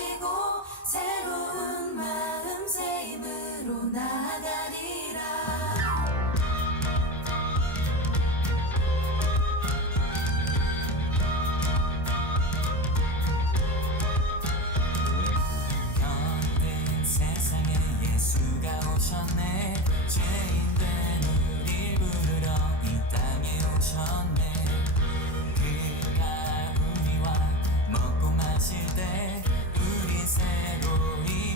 가지고 새로운 마음 새 힘으로 나아가리라. 병든 세상에 예수가 오셨네. 죄인된 우릴 부르러 이 땅에 오셨네. 그가 우리와 먹고 마실 때 우리 새로이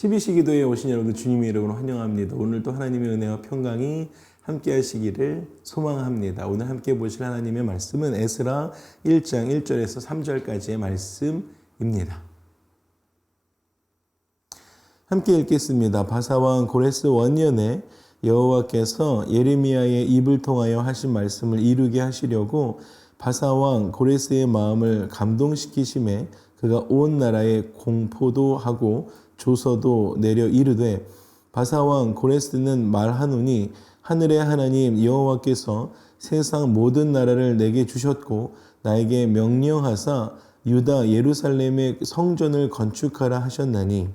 12시 기도에 오신 여러분들 주님의 이름으로 환영합니다. 오늘도 하나님의 은혜와 평강이 함께 하시기를 소망합니다. 오늘 함께 보실 하나님의 말씀은 에스라 1장 1절에서 3절까지의 말씀입니다. 함께 읽겠습니다. 바사왕 고레스 원년에 여호와께서 예레미야의 입을 통하여 하신 말씀을 이루게 하시려고 바사왕 고레스의 마음을 감동시키심에 그가 온 나라에 공포도 하고 조서도 내려 이르되 바사왕 고레스는 말하노니 하늘의 하나님 여호와께서 세상 모든 나라를 내게 주셨고 나에게 명령하사 유다 예루살렘의 성전을 건축하라 하셨나니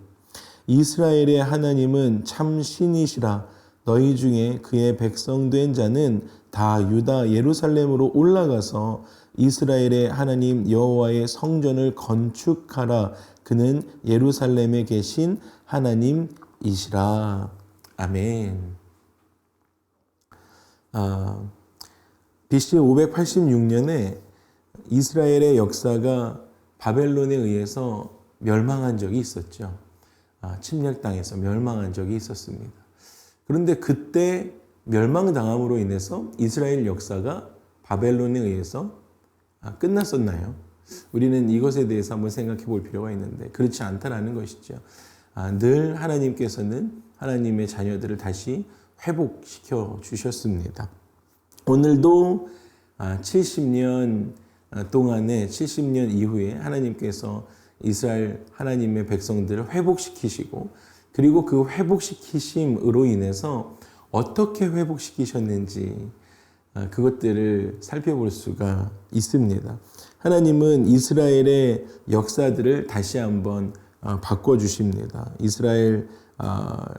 이스라엘의 하나님은 참 신이시라. 너희 중에 그의 백성 된 자는 다 유다 예루살렘으로 올라가서 이스라엘의 하나님 여호와의 성전을 건축하라. 그는 예루살렘에 계신 하나님이시라. 아멘. BC 586년에 이스라엘의 역사가 바벨론에 의해서 멸망한 적이 있었죠. 침략당해서 멸망한 적이 있었습니다. 그런데 그때 멸망당함으로 인해서 이스라엘 역사가 바벨론에 의해서 끝났었나요? 우리는 이것에 대해서 한번 생각해 볼 필요가 있는데 그렇지 않다라는 것이죠. 늘 하나님께서는 하나님의 자녀들을 다시 회복시켜 주셨습니다. 오늘도 70년 동안에 70년 이후에 하나님께서 이스라엘 하나님의 백성들을 회복시키시고 그리고 그 회복시키심으로 인해서 어떻게 회복시키셨는지 그것들을 살펴볼 수가 있습니다. 하나님은 이스라엘의 역사들을 다시 한번 바꿔주십니다. 이스라엘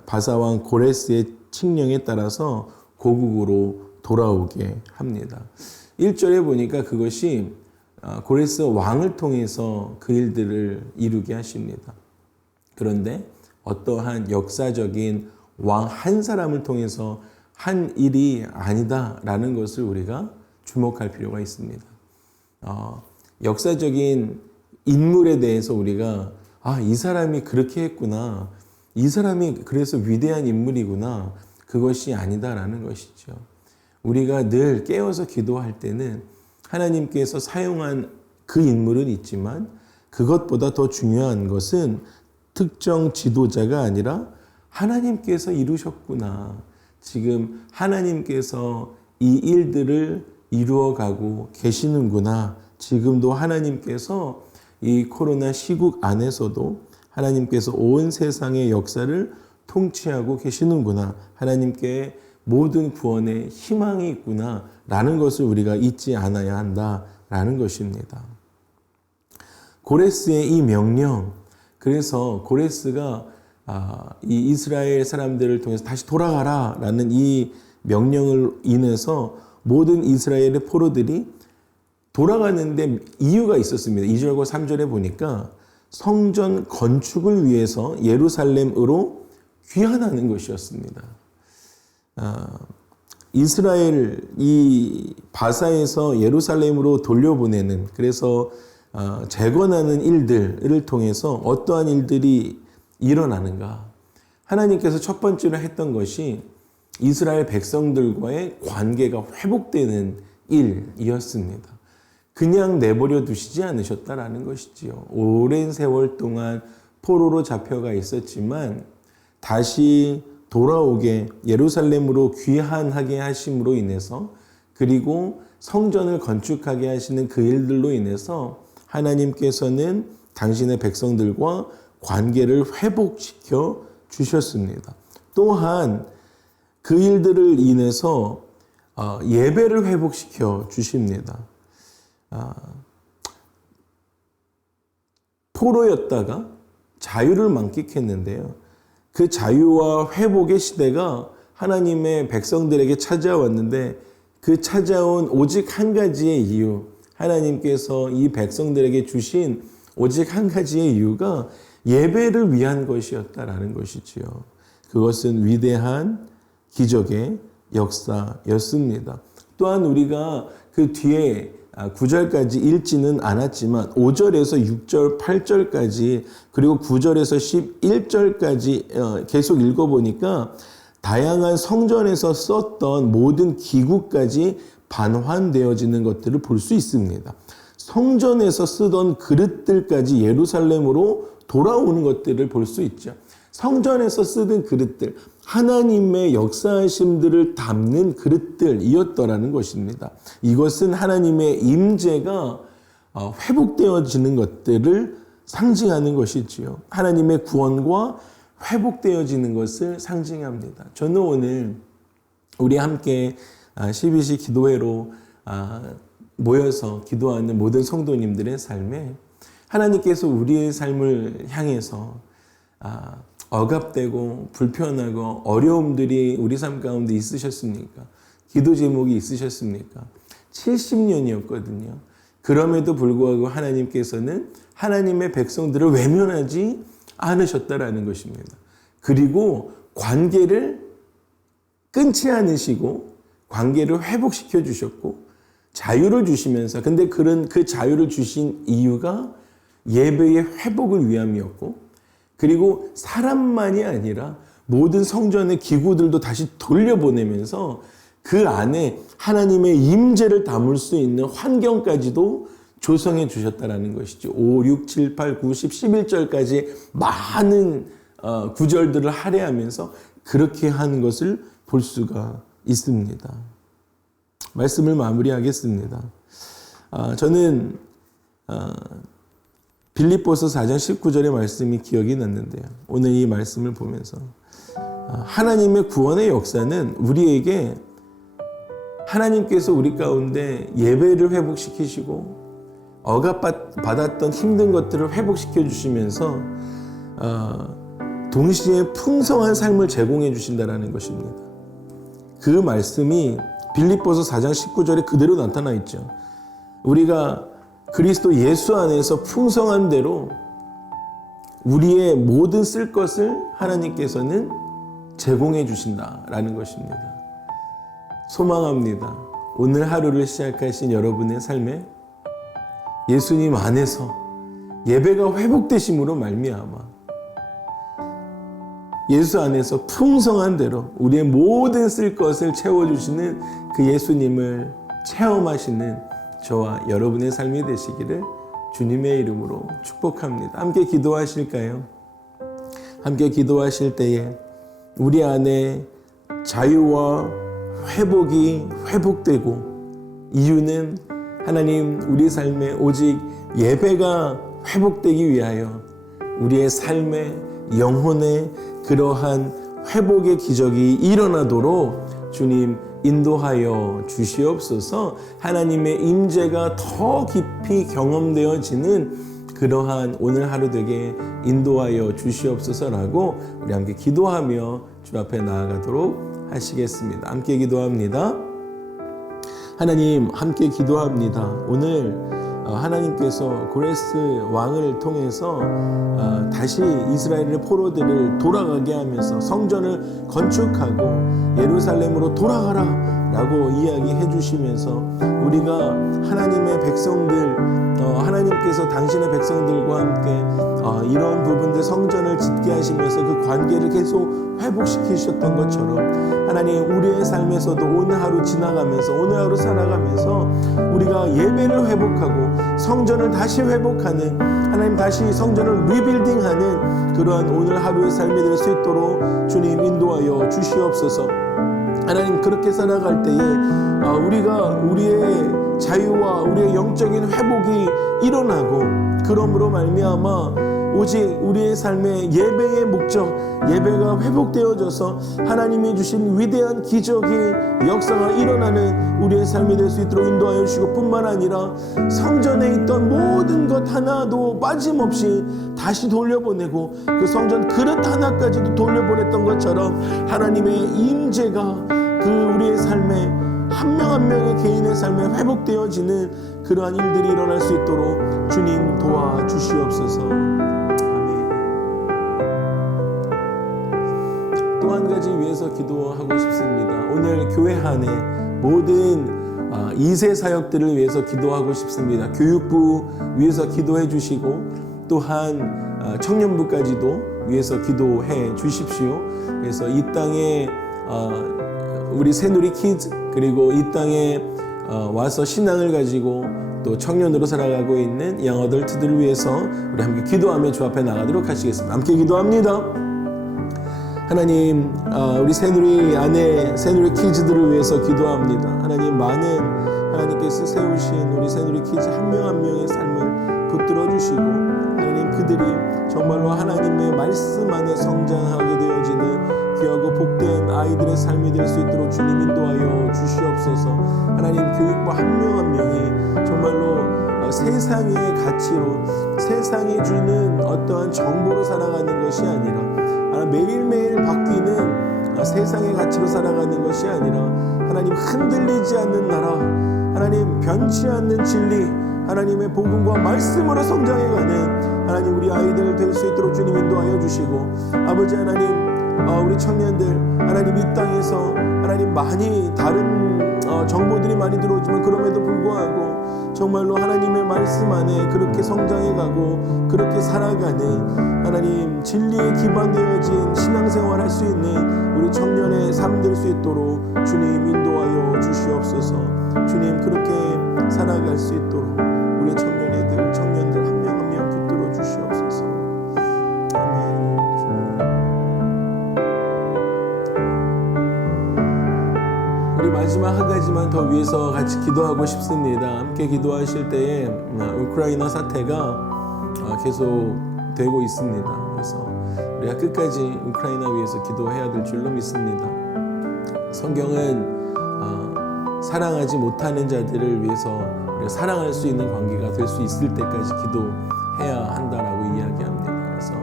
바사왕 고레스의 칙령에 따라서 고국으로 돌아오게 합니다. 1절에 보니까 그것이 고레스 왕을 통해서 그 일들을 이루게 하십니다. 그런데 어떠한 역사적인 왕 한 사람을 통해서 한 일이 아니다라는 것을 우리가 주목할 필요가 있습니다. 역사적인 인물에 대해서 우리가 이 사람이 그렇게 했구나. 이 사람이 그래서 위대한 인물이구나. 그것이 아니다라는 것이죠. 우리가 늘 깨어서 기도할 때는 하나님께서 사용한 그 인물은 있지만 그것보다 더 중요한 것은 특정 지도자가 아니라 하나님께서 이루셨구나. 지금 하나님께서 이 일들을 이루어가고 계시는구나. 지금도 하나님께서 이 코로나 시국 안에서도 하나님께서 온 세상의 역사를 통치하고 계시는구나. 하나님께 모든 구원에 희망이 있구나 라는 것을 우리가 잊지 않아야 한다라는 것입니다. 고레스의 이 명령, 그래서 고레스가 이 이스라엘 사람들을 통해서 다시 돌아가라 라는 이 명령을 인해서 모든 이스라엘의 포로들이 돌아가는데 이유가 있었습니다. 2절과 3절에 보니까 성전 건축을 위해서 예루살렘으로 귀환하는 것이었습니다. 이스라엘 이 바사에서 예루살렘으로 돌려보내는, 그래서 재건하는 일들을 통해서 어떠한 일들이 일어나는가? 하나님께서 첫 번째로 했던 것이 이스라엘 백성들과의 관계가 회복되는 일이었습니다. 그냥 내버려 두시지 않으셨다라는 것이지요. 오랜 세월 동안 포로로 잡혀가 있었지만 다시 돌아오게 예루살렘으로 귀환하게 하심으로 인해서, 그리고 성전을 건축하게 하시는 그 일들로 인해서 하나님께서는 당신의 백성들과 관계를 회복시켜 주셨습니다. 또한 그 일들을 인해서 예배를 회복시켜 주십니다. 포로였다가 자유를 만끽했는데요. 그 자유와 회복의 시대가 하나님의 백성들에게 찾아왔는데 그 찾아온 오직 한 가지의 이유, 하나님께서 이 백성들에게 주신 오직 한 가지의 이유가 예배를 위한 것이었다라는 것이지요. 그것은 위대한 기적의 역사였습니다. 또한 우리가 그 뒤에 9절까지 읽지는 않았지만 5절에서 6절, 8절까지 그리고 9절에서 11절까지 계속 읽어보니까 다양한 성전에서 썼던 모든 기구까지 반환되어지는 것들을 볼 수 있습니다. 성전에서 쓰던 그릇들까지 예루살렘으로 돌아오는 것들을 볼 수 있죠. 성전에서 쓰던 그릇들, 하나님의 역사하심들을 담는 그릇들이었더라는 것입니다. 이것은 하나님의 임재가 회복되어지는 것들을 상징하는 것이지요. 하나님의 구원과 회복되어지는 것을 상징합니다. 저는 오늘 우리 함께 12시 기도회로 모여서 기도하는 모든 성도님들의 삶에 하나님께서 우리의 삶을 향해서 억압되고 불편하고 어려움들이 우리 삶 가운데 있으셨습니까? 기도 제목이 있으셨습니까? 70년이었거든요. 그럼에도 불구하고 하나님께서는 하나님의 백성들을 외면하지 않으셨다라는 것입니다. 그리고 관계를 끊지 않으시고 관계를 회복시켜 주셨고 자유를 주시면서, 근데 그 자유를 주신 이유가 예배의 회복을 위함이었고, 그리고 사람만이 아니라 모든 성전의 기구들도 다시 돌려보내면서 그 안에 하나님의 임재를 담을 수 있는 환경까지도 조성해 주셨다는 것이죠. 5, 6, 7, 8, 9, 10, 11절까지 많은 구절들을 할애하면서 그렇게 하는 것을 볼 수가 있습니다. 말씀을 마무리하겠습니다. 저는 빌립보서 4장 19절의 말씀이 기억이 났는데요. 오늘 이 말씀을 보면서 하나님의 구원의 역사는 우리에게 하나님께서 우리 가운데 예배를 회복시키시고 억압받았던 힘든 것들을 회복시켜 주시면서 동시에 풍성한 삶을 제공해 주신다는 것입니다. 그 말씀이 빌립보서 4장 19절에 그대로 나타나 있죠. 우리가 그리스도 예수 안에서 풍성한 대로 우리의 모든 쓸 것을 하나님께서는 제공해 주신다라는 것입니다. 소망합니다. 오늘 하루를 시작하신 여러분의 삶에 예수님 안에서 예배가 회복되심으로 말미암아 예수 안에서 풍성한 대로 우리의 모든 쓸 것을 채워주시는 그 예수님을 체험하시는 저와 여러분의 삶이 되시기를 주님의 이름으로 축복합니다. 함께 기도하실까요? 함께 기도하실 때에 우리 안에 자유와 회복이 회복되고, 이유는 하나님 우리 삶에 오직 예배가 회복되기 위하여 우리의 삶의 영혼의 그러한 회복의 기적이 일어나도록 주님 인도하여 주시옵소서. 하나님의 임재가 더 깊이 경험되어지는 그러한 오늘 하루 되게 인도하여 주시옵소서라고 우리 함께 기도하며 주 앞에 나아가도록 하시겠습니다. 함께 기도합니다. 하나님, 함께 기도합니다. 오늘 하나님께서 고레스 왕을 통해서 다시 이스라엘의 포로들을 돌아가게 하면서 성전을 건축하고 예루살렘으로 돌아가라 라고 이야기해 주시면서 우리가 하나님의 백성들, 하나님께서 당신의 백성들과 함께 이런 부분들 성전을 짓게 하시면서 그 관계를 계속 회복시키셨던 것처럼 하나님 우리의 삶에서도 오늘 하루 지나가면서 오늘 하루 살아가면서 우리가 예배를 회복하고 성전을 다시 회복하는, 하나님 다시 성전을 리빌딩하는 그러한 오늘 하루의 삶이 될 수 있도록 주님 인도하여 주시옵소서. 하나님 그렇게 살아갈 때에 우리가 우리의 자유와 우리의 영적인 회복이 일어나고, 그러므로 말미암아 오직 우리의 삶의 예배의 목적, 예배가 회복되어져서 하나님이 주신 위대한 기적의 역사가 일어나는 우리의 삶이 될 수 있도록 인도하여 주시고, 뿐만 아니라 성전에 있던 모든 것 하나도 빠짐없이 다시 돌려보내고 그 성전 그릇 하나까지도 돌려보냈던 것처럼 하나님의 임재가 그 우리의 삶에 한 명 한 명의 개인의 삶에 회복되어지는 그러한 일들이 일어날 수 있도록 주님 도와주시옵소서. 또 한 가지 위해서 기도하고 싶습니다. 오늘 교회 안에 모든 2세 사역들을 위해서 기도하고 싶습니다. 교육부 위해서 기도해 주시고 또한 청년부까지도 위해서 기도해 주십시오. 그래서 이 땅에 우리 새누리 키즈 그리고 이 땅에 와서 신앙을 가지고 또 청년으로 살아가고 있는 양어덜트들을 위해서 우리 함께 기도하며 주 앞에 나가도록 하시겠습니다. 함께 기도합니다. 하나님, 우리 새누리 아내, 새누리 키즈들을 위해서 기도합니다. 하나님, 많은 하나님께서 세우신 우리 새누리 키즈 한 명 한 명의 삶을 붙들어 주시고 하나님, 그들이 정말로 하나님의 말씀 안에 성장하게 되어지는 귀하고 복된 아이들의 삶이 될 수 있도록 주님 인도하여 주시옵소서. 하나님, 교육부 한 명 한 명이 정말로 세상의 가치로, 세상이 주는 어떠한 정보로 살아가는 것이 아니라 매일매일 바뀌는 세상의 가치로 살아가는 것이 아니라 하나님, 흔들리지 않는 나라, 하나님, 변치 않는 진리, 하나님의 복음과 말씀으로 성장해가는 하나님, 우리 아이들 될 수 있도록 주님 인도하여 주시고, 아버지 하나님, 우리 청년들 하나님, 이 땅에서 하나님, 많이 다른 정보들이 많이 들어오지만 그럼에도 불구하고 정말로 하나님의 말씀 안에 그렇게 성장해가고 그렇게 살아가는 하나님, 진리에 기반되어진 신앙생활 할 수 있는 우리 청년의 삶 될 수 있도록 주님 인도하여 주시옵소서. 주님, 그렇게 살아갈 수 있도록 우리 청년들 한 명 한 명 붙들어 주시옵소서. 아멘. 우리 마지막 한 가지만 더 위해서 같이 기도하고 싶습니다. 함께 기도하실 때에 우크라이나 사태가 계속 되고 있습니다. 그래서 우리가 끝까지 우크라이나 위해서 기도해야 될 줄로 믿습니다. 성경은 사랑하지 못하는 자들을 위해서 우리가 사랑할 수 있는 관계가 될 수 있을 때까지 기도해야 한다라고 이야기합니다. 그래서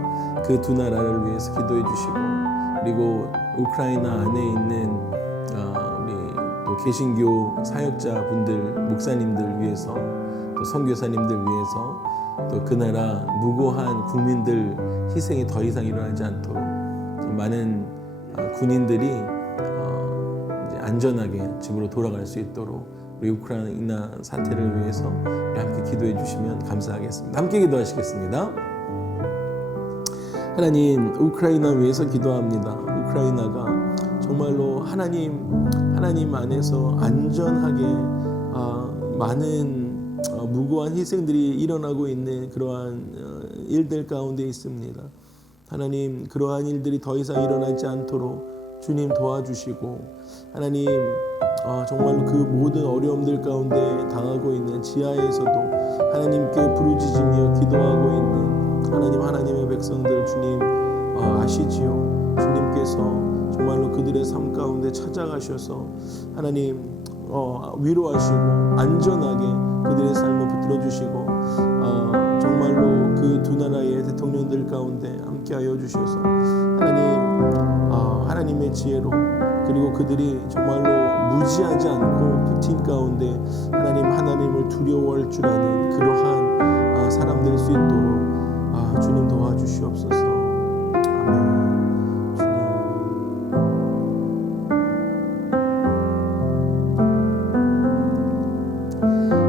그 두 나라를 위해서 기도해 주시고, 그리고 우크라이나 안에 있는 우리 또 개신교 사역자분들, 목사님들 위해서, 또 선교사님들 위해서, 또 그 나라 무고한 국민들 희생이 더 이상 일어나지 않도록 많은 군인들이 이제 안전하게 집으로 돌아갈 수 있도록 우리 우크라이나 사태를 위해서 우리 함께 기도해 주시면 감사하겠습니다. 함께 기도하시겠습니다. 하나님, 우크라이나 위해서 기도합니다. 우크라이나가 정말로 하나님 안에서 안전하게 많은 무고한 희생들이 일어나고 있는 그러한 일들 가운데 있습니다. 하나님, 그러한 일들이 더 이상 일어나지 않도록 주님 도와주시고, 하나님, 정말로 그 모든 어려움들 가운데 당하고 있는 지하에서도 하나님께 부르짖으며 기도하고 있는 하나님의 백성들 주님 아시지요. 주님께서 정말로 그들의 삶 가운데 찾아가셔서 하나님 위로하시고 안전하게 그들의 삶을 붙들어 주시고 정말로 그 두 나라의 대통령들 가운데 함께하여 주셔서 하나님의 지혜로, 그리고 그들이 정말로 무지하지 않고 푸틴 가운데 하나님을 두려워할 줄 아는 그러한 사람 될 수 있도록 주님 도와주시옵소서. 아멘.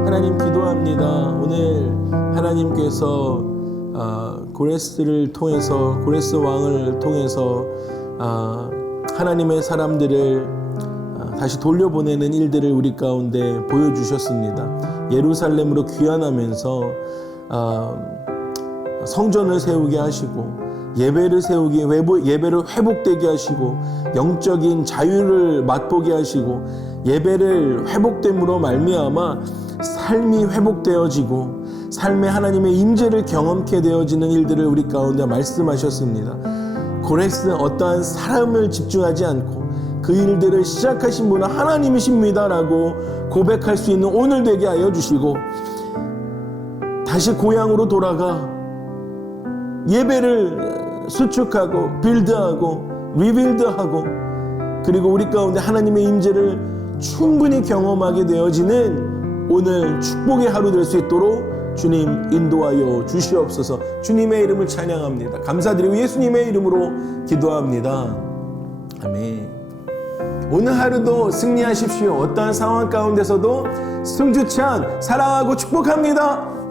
하나님, 기도합니다. 오늘 하나님께서 고레스를 통해서, 고레스 왕을 통해서 하나님의 사람들을 다시 돌려보내는 일들을 우리 가운데 보여주셨습니다. 예루살렘으로 귀환하면서 성전을 세우게 하시고, 예배를 회복되게 하시고, 영적인 자유를 맛보게 하시고, 예배를 회복됨으로 말미암아 삶이 회복되어지고 삶의 하나님의 임재를 경험케 되어지는 일들을 우리 가운데 말씀하셨습니다. 고레스, 어떠한 사람을 집중하지 않고 그 일들을 시작하신 분은 하나님이십니다 라고 고백할 수 있는 오늘 되게 하여 주시고, 다시 고향으로 돌아가 예배를 수축하고 빌드하고 리빌드하고, 그리고 우리 가운데 하나님의 임재를 충분히 경험하게 되어지는 오늘 축복의 하루 될 수 있도록 주님 인도하여 주시옵소서. 주님의 이름을 찬양합니다. 감사드리고 예수님의 이름으로 기도합니다. 아멘. 오늘 하루도 승리하십시오. 어떠한 상황 가운데서도 승주찬 사랑하고 축복합니다.